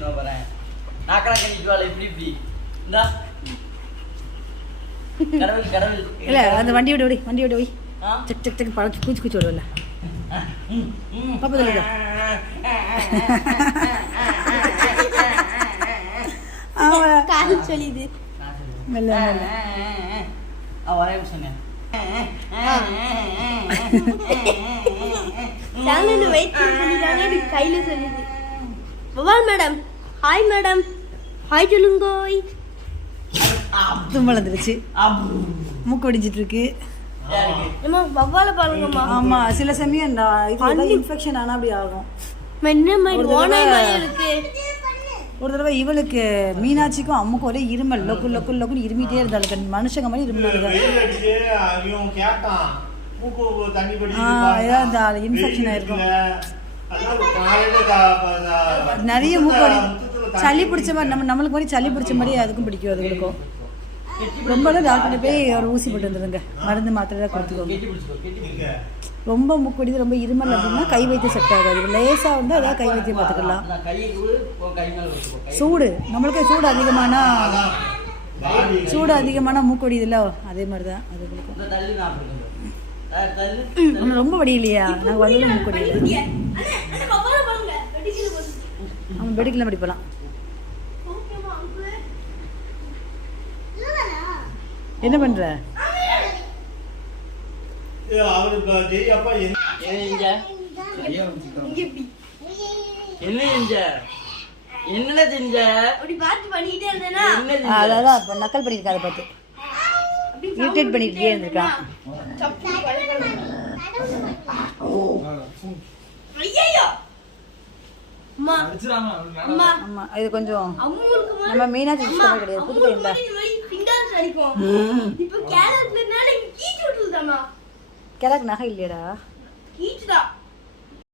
பண்ணுவ போறேன் நாக்கடா கணிக்குவாள் இப்படி இப்படி. இந்தா. கடவுள் கடவுள். இல்லை அந்த வண்டி விட போய் வண்டி விட ஆ? செக் செக் செக் பழச்சு கூச்சி கூச்சி விடுவல ம், ம். பாப்பா சொல்லுங்க. கால் சொல்லிது. மெல்ல மெல்ல. கையில சொல்லிது. மேடம். ஹாய் மேடம் ஹாய் சொல்லுங்கோய் அப்பு. மூக்கு ஒடிஞ்சிட்டு இருக்கு வவ்வால பாருங்கம்மா. ஆமா சில சமயம் இன்ஃபெக்ஷன் ஆனா அப்படி ஆகும். என்ன மாதிரி ஒரு தடவை- ஓனாய் மாதிரி இருக்கு. ஒரு தடவை இவளுக்கு மீனாட்சிக்கும் அம்முக்கும் ஒரே இருமல் லொக்கு லொக்கு லொக்குன்னு இருமிட்டே இருந்தாளுக்கு மனுஷங்க மாதிரி ஏதாவது இந்த infection ஆயிருக்கும். நிறைய மூக்கு வலி சளி பிடிச்ச மாதிரி நம்ம நம்மளுக்கு மாதிரி சளி பிடிச்ச மாதிரி அதுக்கும் பிடிக்கும் அதுகளுக்கும் ரொம்ப டாக்டர் போய் ஒரு ஊசி போட்டு வந்துருங்க. மருந்து மாத்திரை கொடுத்துக்கோங்க. ரொம்ப மூக்கடிது ரொம்ப இருமல் அப்படின்னா கை வைத்தியம் செட் ஆகாது. லேசாக வந்து அதாவது கை வைத்தியம் பார்த்துக்கலாம் சூடு நம்மளுக்கு சூடு அதிகமானா சூடு அதிகமான மூக்கொடியுதுல்ல அதே மாதிரி தான் அது கொடுக்கும் இந்த தள்ளு நான் அப்படி கொண்டு வரேன். ஆ, தள்ளு. ஆனால் ரொம்ப வடியிலையா நான் வந்து மூக்கொடியில் வவ்வால பாருங்க வெடிக்கல பாருங்க அவன் பெடிக்கலாம் படி போகலாம் ஓகேமா அங்கு என்ன அப்பா என்ன? என்ன செஞ்ச? என்ன செஞ்ச? பண்ணிட்டே? அதான் இப்போ நக்கல் பண்ணியிருக்கேன் அதை பார்த்து இரிட்டேட் பண்ணிக்கிட்டே இருந்திருக்கான் சப்பு ஐயோ அம்மா. இது கொஞ்சம் நம்ம மீனாட்சி கிடையாது? புது பையன் தான் ஃபிங்கர்ஸ் அடிக்கும் இப்போ கேரட்னால கீச்சு விட்டுதாமா கிழக்கு நகை இல்லையடா. கீச்சுதான்